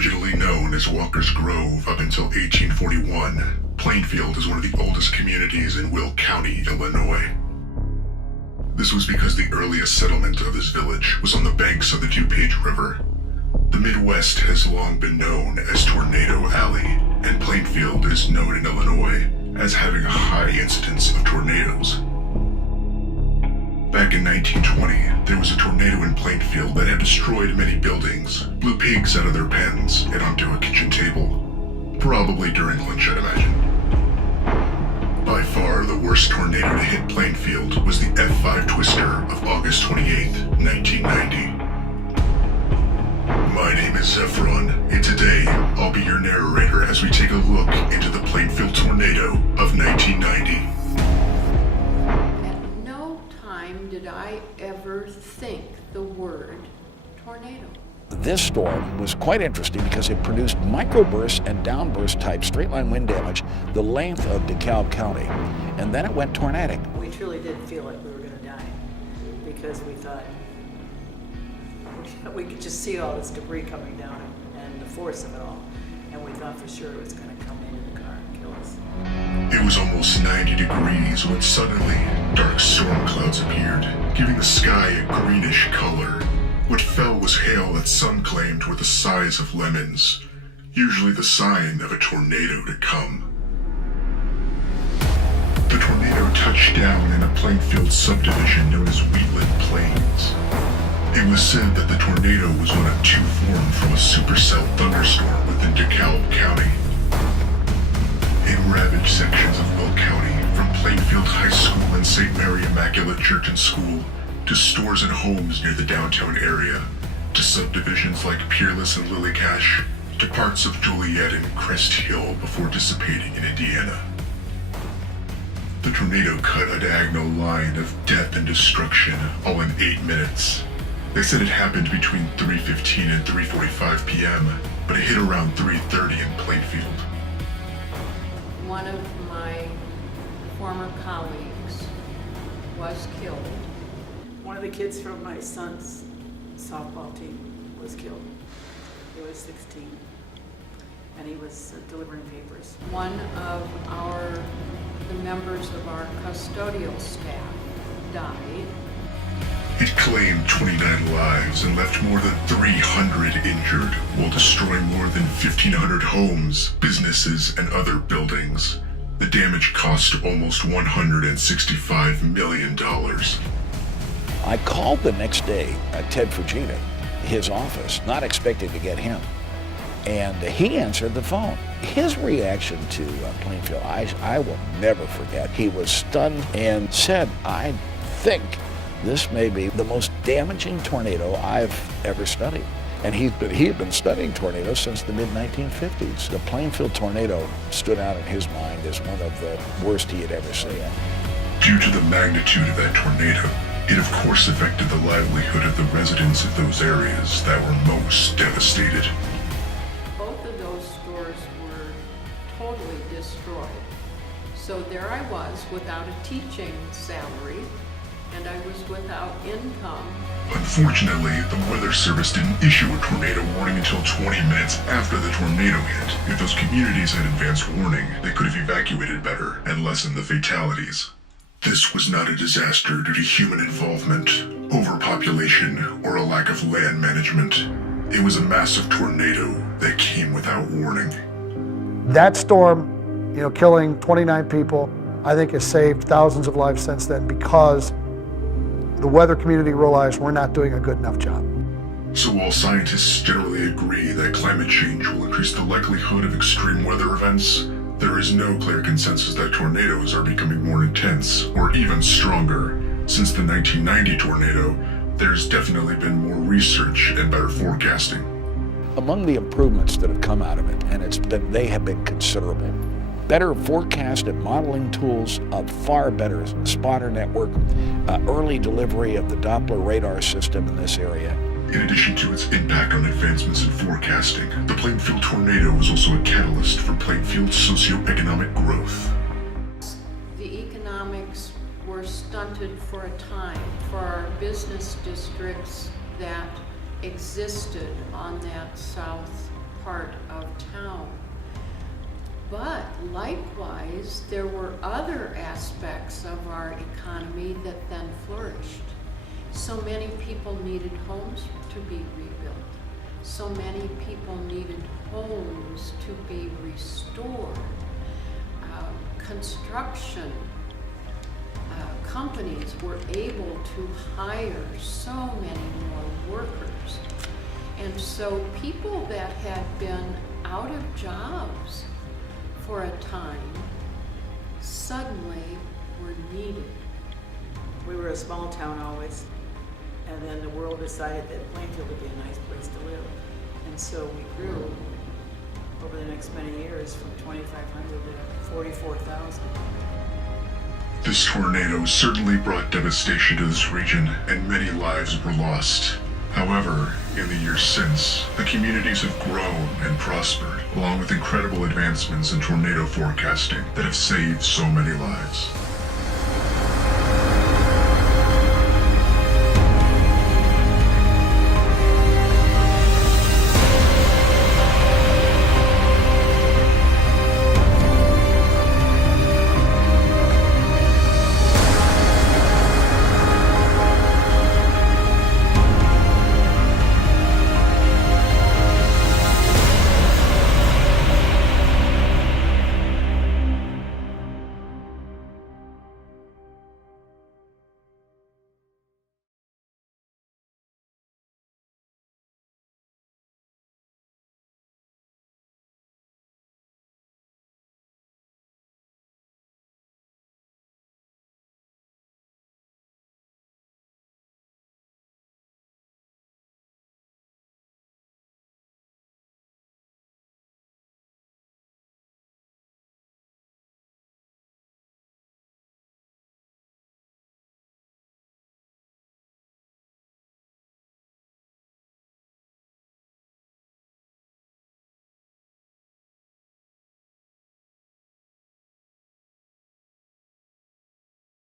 Originally known as Walker's Grove up until 1841, Plainfield is one of the oldest communities in Will County, Illinois. This was because the earliest settlement of this village was on the banks of the DuPage River. The Midwest has long been known as Tornado Alley, and Plainfield is known in Illinois as having a high incidence of tornadoes. Back in 1920, there was a tornado in Plainfield that had destroyed many buildings, blew pigs out of their pens and onto a kitchen table. Probably during lunch, I'd imagine. By far, the worst tornado to hit Plainfield was the F5 Twister of August 28, 1990. My name is Zephron, and today I'll be your narrator as we take a look into the Plainfield tornado of 1990. At no time did I ever think the word tornado. This storm was quite interesting because it produced microburst and downburst type straight-line wind damage the length of DeKalb County, and then it went tornadic. We truly did feel like we were going to die because we thought we could just see all this debris coming down and the force of it all, and we thought for sure it was going to come into the car and kill us. It was almost 90 degrees when suddenly dark storm clouds appeared, giving the sky a greenish color. What fell was hail that some claimed were the size of lemons, usually the sign of a tornado to come. The tornado touched down in a Plainfield subdivision known as Wheatland Plains. It was said that the tornado was one of two formed from a supercell thunderstorm within DeKalb County. It ravaged sections of Will County, from Plainfield High School and St. Mary Immaculate Church and School, to stores and homes near the downtown area, to subdivisions like Peerless and Lilycash, to parts of Joliet and Crest Hill before dissipating in Indiana. The tornado cut a diagonal line of death and destruction, all in 8 minutes. They said it happened between 3:15 and 3:45 p.m., but it hit around 3:30 in Plainfield. One of my former colleagues was killed. One of the kids from my son's softball team was killed. He was 16, and he was delivering papers. One of the members of our custodial staff died. It claimed 29 lives and left more than 300 injured, while destroying more than 1,500 homes, businesses, and other buildings. The damage cost almost $165 million. I called the next day Ted Fugita, his office, not expecting to get him. And he answered the phone. His reaction to Plainfield, I will never forget. He was stunned and said, "I think this may be the most damaging tornado I've ever studied." And he had been studying tornadoes since the mid-1950s. The Plainfield tornado stood out in his mind as one of the worst he had ever seen. Due to the magnitude of that tornado, it of course affected the livelihood of the residents of those areas that were most devastated. Both of those stores were totally destroyed. So there I was without a teaching salary, and I was without income. Unfortunately, the Weather Service didn't issue a tornado warning until 20 minutes after the tornado hit. If those communities had advance warning, they could have evacuated better and lessened the fatalities. This was not a disaster due to human involvement, overpopulation, or a lack of land management. It was a massive tornado that came without warning. That storm, killing 29 people, I think has saved thousands of lives since then because the weather community realized we're not doing a good enough job. So while scientists generally agree that climate change will increase the likelihood of extreme weather events, there is no clear consensus that tornadoes are becoming more intense or even stronger. Since the 1990 tornado, there's definitely been more research and better forecasting. Among the improvements that have come out of it, and they have been considerable. Better forecast and modeling tools, a far better spotter network, early delivery of the Doppler radar system in this area. In addition to its impact on advancements in forecasting, the Plainfield tornado was also a catalyst for Plainfield's socioeconomic growth. The economics were stunted for a time for our business districts that existed on that south part of town. But likewise, there were other aspects of our economy that then flourished. So many people needed homes to be rebuilt. So many people needed homes to be restored. Construction companies were able to hire so many more workers. And so people that had been out of jobs for a time suddenly were needed. We were a small town always, and then the world decided that Plainfield would be a nice place to live. And so we grew over the next many years from 2,500 to 44,000. This tornado certainly brought devastation to this region, and many lives were lost. However, in the years since, the communities have grown and prospered, along with incredible advancements in tornado forecasting that have saved so many lives.